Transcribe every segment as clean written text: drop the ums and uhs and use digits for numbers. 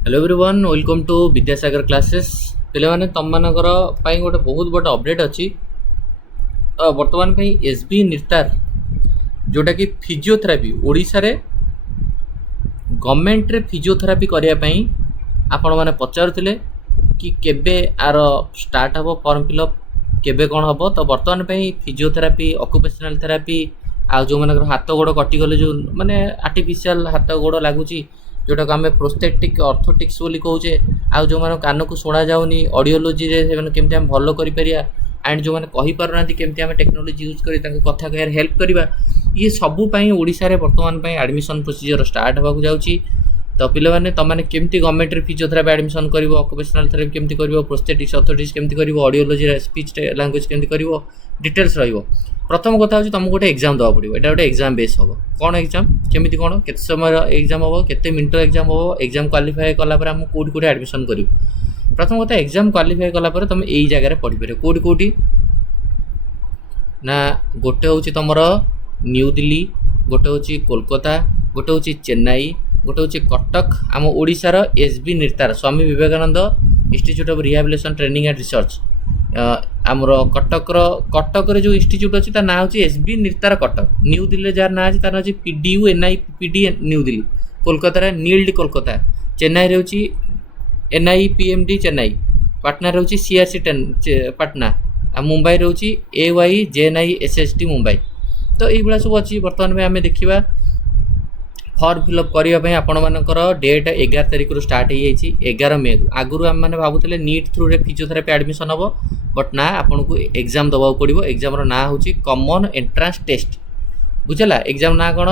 Hello everyone welcome to Vidyasagar classes पे तुम मानकर गोटे बहुत बड़ा अपडेट अच्छी बर्तमान एस बी निर्तार जोटा कि फिजियोथेरापी ओडिशा रे गवर्नमेंट रे फिजियोथेरापी करने आपण मैंने पचारुले कि केबे आर स्टार्ट हम फॉर्म फिलअप केबे कौन हम तो बर्तमान फिजियोथेरापी ऑक्युपेशनल थेरापी आ जो मन हाथ गोड़ कटिगले जो माने आर्टिफिशियल हाथ गोड़ लगुच जोटा को आम प्रोस्थेटिक अर्थोटिक्स कहे आ जो मैंने कान को शुणा जाऊनी ऑडियोलॉजी केमती आम भल कर एंड जो मैंने कहीपर ना केमती आम टेक्नोलोजी यूज कर कथा कह हेल्प करवा ये सबूपाई ओडिशा रे वर्तमान एडमिशन प्रोसीजर स्टार्ट होगा जाऊँगी तो पे तुमने केमती गवर्नमेंट रे फिजियोथेरापी एडमिशन कर ऑक्युपेशनल थेरापी केमती कर प्रोस्थेटिक्स अर्थोटिक्स केमती कर ऑडियोलॉजी स्पीच लैंग्वेज केमती कर डिटेल्स रहिबो। प्रथम कथा हूँ तुमको गोटे एग्जाम देवा पड़ो यहाँ गोटे एग्जाम बेस हम कौन एग्जाम केमी कौन के समय एग्जाम हम के मिनट एग्जाम हम एग्जाम क्वालिफाई कलापर आम कौटी कौटी एडमिशन करूँ। प्रथम कथा एग्जाम क्वालिफाई कलापर तुम यही जगह पढ़ी पार कौटी कौटी ना गोटे हूँ तुम न्यू दिल्ली गोटे हूँ कोलकाता गोटे हूँ चेन्नई गोटे हूँ कटक आम ओडिशार SV NIRTAR Swami Vivekananda institute of rehabilitation training and research आमर कटक जो इंस्टीट्यूट अच्छी ना हूँ SV NIRTAR Cuttack new Delhi जार ना तार हूँ PDU NI PD new Delhi Kolkata NILD Kolkata Chennai रोचे एनआई पीएमडी चेन्नई पाटना रोचे सीआरसी पाटना मुंबई रोचे एवाई जेएनआई एसएसटी मुंबई। तो ये सब अच्छी बर्तमान में आम देखा फॉर्म फिलअप करने आपण मानकर डेट 11 तारिख रु स्टार्ट हो 11 मे आगुरी आम मैंने भावुले नीट थ्रू रे फिजियोथेरापी एडमिशन हम बट ना आपन को एग्जाम दबाक पड़ो एग्जाम ना हूँ कॉमन एंट्रांस टेस्ट बुझला एग्जाम ना कौन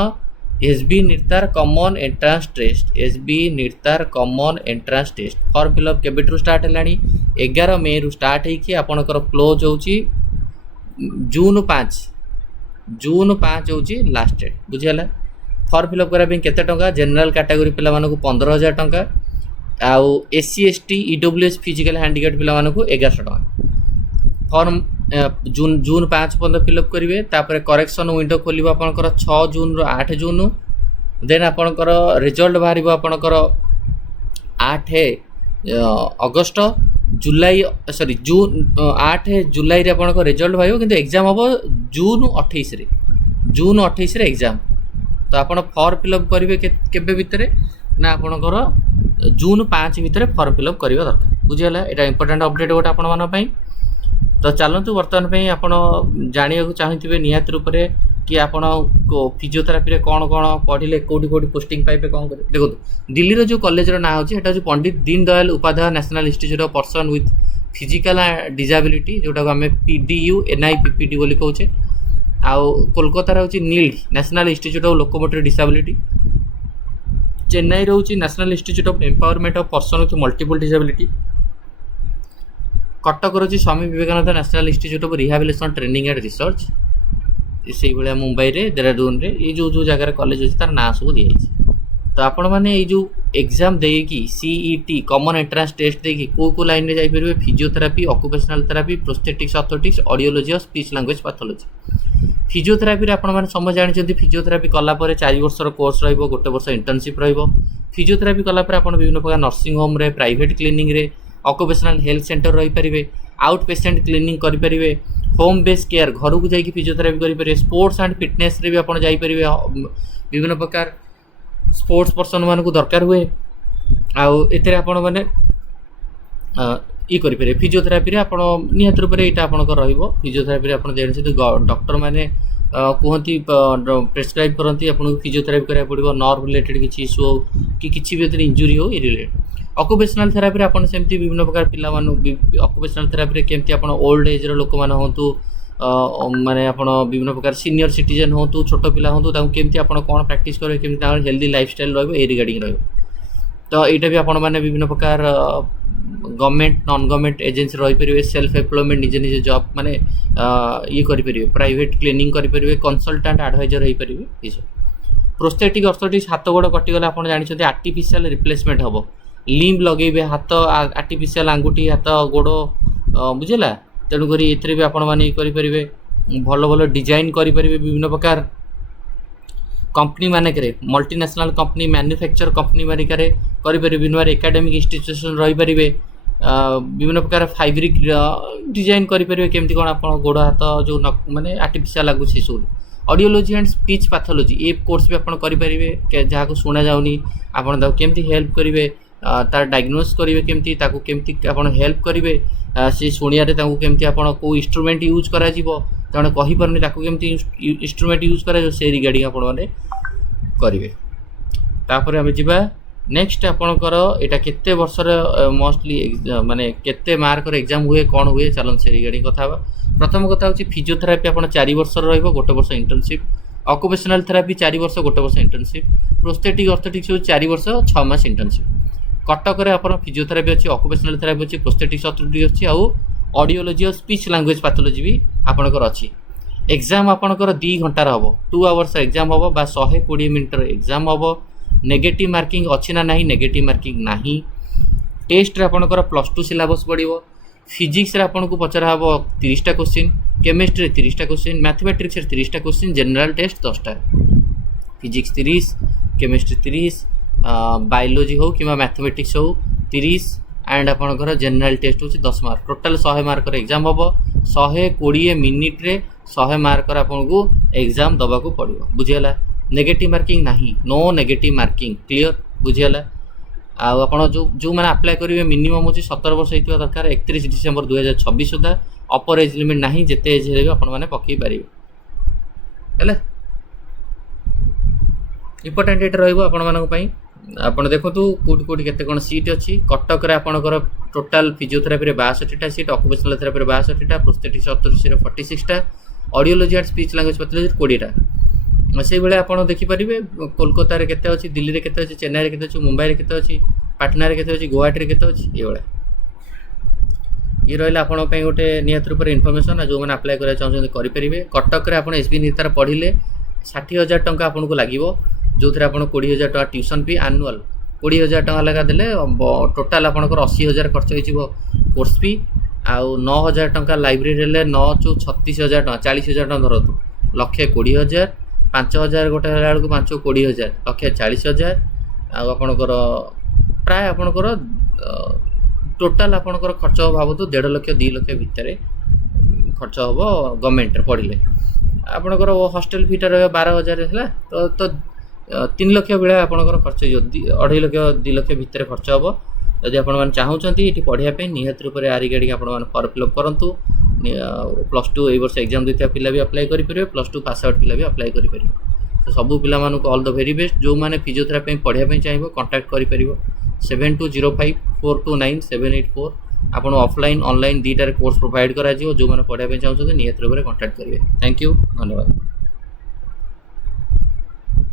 SV NIRTAR common entrance test SV NIRTAR common entrance test form fill up केबेठू स्टार्ट है 11 मे रु स्टार्ट होकर आपणकर क्लोज हो जून 5 हूँ लास्ट डेट बुझीगला। फॉर्म फिलअप करने केते टंका जनरल कैटेगरी पिला मानकु 15,000 टंका आउ SC ST EWS physical handicapped पिला मानकु 1100 टंका। फॉर्म जून 5 पर्यंत फिलअप करेंगे तापर करेक्शन विंडो खोल आपंकर 6 जून रु 8 जून देन आपंकर रिजल्ट बाहर आपंकर 8 अगस्ट जुलाई सॉरी जून 8 जुलाई रे आपंकर रिजल्ट बाहर किंतु एग्जाम हम जून 28 रे एग्जाम। तो आपड़ फॉर्म फिलअप करेंगे केबे भितर ना आपणकर जून 5 भितर फॉर्म फिलअप करवा दरकार बुझीगला। यहाँ इंपोर्टेंट अपडेट गोटे आपण तो चलतु बर्तमान आपड़ जानवा चाहूे निहत रूप से कि आपण फिजियोथेरापी कौन कौन पढ़ले कौटी कौटी पोस्टिंग पाइबे कौन करेंगे देखो दिल्ली जो कॉलेज ना हूँ हूँ Pandit Deen Dayal Upadhyay national institute of person with physical disability जोटा को आम पीडीयू एनआई पीपीडी बोली कहचे आउ कोलकाता हूँ NILD national institute of locomotor disability Chennai रोचे national institute of empowerment of person with multiple disability Cuttack रोचे Swami Vivekananda national institute of rehabilitation training and research से भाया मुंबई रे देहरादून रे ये जो जगह कॉलेज अच्छी तार ना सब दिखाई। तो आपण मैंने ये एग्जाम देकी सीईटी कॉमन एंट्रांस टेस्ट देकी को लाइन में जाइए physiotherapy occupational therapy prosthetics orthotics audiology और स्पीच लैंग्वेज पैथोलॉजी। फिजियोथेरापी आपण मैंने समझ जानते फिजियोथेरापी कलापर 4 वर्षर कोर्स रोटे वर्ष इंटर्नशिप फिजियोथेरापी कलापर आप विभिन्न प्रकार नर्सिंग होम रे प्राइवेट क्लिनिक रे ऑक्युपेशनल हेल्थ सेंटर रही पारे आउट पेशेंट क्लिनिक करेंगे होम बेस केयर घर को जाकि फिजियोथेरापी करेंगे स्पोर्ट्स एंड फिटनेस रे भी आप जापर विभिन्न प्रकार स्पोर्ट्स पर्सन मान को दरकार हुए आउ एथे आपण मैंने ये करेंगे फिजियोथेरापी आप निहत रूप से यहाँ आपंकर फिजियोथेरापी आप जानते डॉक्टर मैंने कहती प्रेस्क्राइब करती आपको फिजियोथेरापी करा पड़ो नर्व रिलेटेड किसी इश्यू हो कि किसी भी इंजुरी हो ये रिलेटेड। ऑक्युपेशनल थेरापी आप सेमती विभिन्न प्रकार पिला ऑक्युपेशनल थेरापी केमती आप ओल्ड एज लोक मैंने हूँ माने आप विभिन्न प्रकार सीनियर सिटीजन हूँ छोट पिला हूँ केमती आप कौन प्रैक्टिस करेंगे केमती हेल्दी लाइफस्टाइल रे रिगार्डिंग रो। तो यहाँ भी आपण मैंने विभिन्न प्रकार गवर्नमेंट नॉन गवर्नमेंट एजेंसी रही पारे सेल्फ एम्प्लॉयमेंट निजे निजे जॉब माने ये करेंगे प्राइवेट क्लिनिक करेंगे कंसल्टेंट एडवाइजर हो पारे ये सब। प्रोस्थेटिक अर्थोटिक्स हाथ गोड़ कटिगले आप जानते आर्टिफिशियल रिप्लेसमेंट हम लिम्ब लगे हाथ आर्टिफिशियल आंगुठी हाथ गोड़ बुझेगा तेणुक ये भी आपण मैंने करेंगे भल भल डिजाइन करेंगे विभिन्न प्रकार कंपनी मानक मल्टीनेशनल कंपनी मैन्युफैक्चर कंपनी मानिकार कर एकेडमिक इंस्टीट्यूशन रही पारे विभिन्न प्रकार फाइब्रिक डिजाइन करेंगे केमती कौन आप गोड़ हाथ जो माने आर्टिफिशियल लगुच से सब ऑडियोलॉजी एंड स्पीच पैथोलॉजी ये कोर्स भी आप करेंगे जहाँ शुणा जाऊनी आपड़ केमती हेल्प करेंगे तार डायग्नोस करेंगे केमती केमती आप हेल्प करेंगे से शुणियारे केमती आप को इंस्ट्रूमेंट यूज करा जड़े कहीपरनी केमती इंस्ट्रूमेंट यूज करा से रिगार्डिंग आपने करेंगे तापर आम जा नेक्स्ट आपणकर यहाँ केते वर्षर मोस्टली माने केते मार्कर एग्जाम हुए कौन हुए चलन से रिगार्डिंग कथा प्रथम कथा हूँ फिजियोथेरापी आप 4 वर्ष रोटे वर्ष इंटर्नशिप ऑक्युपेशनल थेरापी 4 वर्ष गोटे वर्ष इंटर्नशिप प्रोस्थेटिक ऑर्थोटिक्स 4 वर्ष 6 मास इंटर्नशिप कटक आप फिजियोथेरापी अच्छी ऑक्युपेशनल थेरापी अच्छी प्रोस्थेटिक्स ऑर्थोटिक्स अच्छी आउ ऑडियोलॉजी और स्पीच लैंग्वेज पैथोलॉजी भी आपणकर अच्छी एग्जाम आपणकर 2 घंटार हम 2 आवर्स एग्जाम हम बा 120 मिनटर एग्जाम हम नेगेटिव मार्किंग अच्छी ना नहीं नेगेटिव मार्किंग नहीं टेस्ट आपणकर +2 सिलेबस पड़ो फिजिक्स आपन को पचरा हम 30टा क्वेश्चन केमिस्ट्री 30टा क्वेश्चन मैथमेटिक्स 30टा क्वेश्चन जनरल टेस्ट 10टा फिजिक्स 30 केमिस्ट्री 30 बायोलॉजी हो कि मैथमेटिक्स हो 30 एंड आपणकर जनरल टेस्ट हो 10 मार्क टोटाल 100 मार्कर एग्जाम हम 120 मिनिट रे 100 मार्कर आपन को एग्जाम दबा को पड़ो बुझीगला नेगेटिव मार्किंग नहीं नो नेगेटिव मार्किंग क्लियर बुझीगला आप जो मैंने अप्लाई करेंगे मिनिमम हूँ 17 वर्ष होता दरकार 31 डिसेम्बर 2026 सुधा अपर एज लिमिट ना जिते एज है आपने पकई पारे इम्पोर्टाट ये रहा देखो कौट कौट के सीट अच्छी कटक आपंकर टोटाल फिजियोथेरापी 62टा सीट ऑक्युपेशनल थेरापी 62टा प्रोस्थेटिक्स ऑर्थोटिक्स 46टा audiology and speech language pathology 20टा से भाई आप देखिपारे कोलकाता केते अच्छी दिल्ली में केते अच्छी चेन्नई केते अच्छी मुंबई केते अच्छी पाटना केते अच्छी गुवाहाटी केते अच्छी ये ये रहा आपण गोटे निहत रूप इनफर्मेशन जो मैंने अप्लाई करा चाहते करेंगे कटक आप एसबी निर्तार पढ़ले 60,000 टंका आपको लगे जो थे आप 20,000 टका ट्यूशन फी आनुआल 20,000 टका लगा देले टोटाल आपंकर 80,000 खर्च हो कोर्स फी आउ 9,000 टका लाइब्रेरी 9 चौ 36,000 टका 40,000 टका धरतु 1,20,000 5,000 गोटे बेलू 5 20,000 1,40,000 आपणकर प्राय आपणकर टोटाल आपणकर खर्च भावतु 1.5 लाख 2 लाख भितर खर्च हम गवर्नमेंट पढ़ले आपणकर हॉस्टेल फीटा रहा 12,000 है तो 3 लाख भाया आपणकर खर्च 2.5 लाख 2 लाख भितर खर्च हम जदि आपने चाहते ये पढ़ाई निहत रूप से आरी गाड़ी आप फर्म फिलअप करूँ +2 ए वर्ष एग्जाम देता पिला भी अप्लाई करेंगे +2 पास आउट पिला भी अप्लाई करेंगे तो सबू पिला ऑल द वेरी बेस्ट जो मैंने फिजियोथेरापी पढ़ाई चाहिए कंटाक्ट करें 7205429784 आपन ऑफलाइन ऑनलाइन 2टार कोर्स प्रोवाइड करा जो मैंने पढ़ाई चाहिए निहत रूप से कंटाक्ट करेंगे थैंक यू धन्यवाद।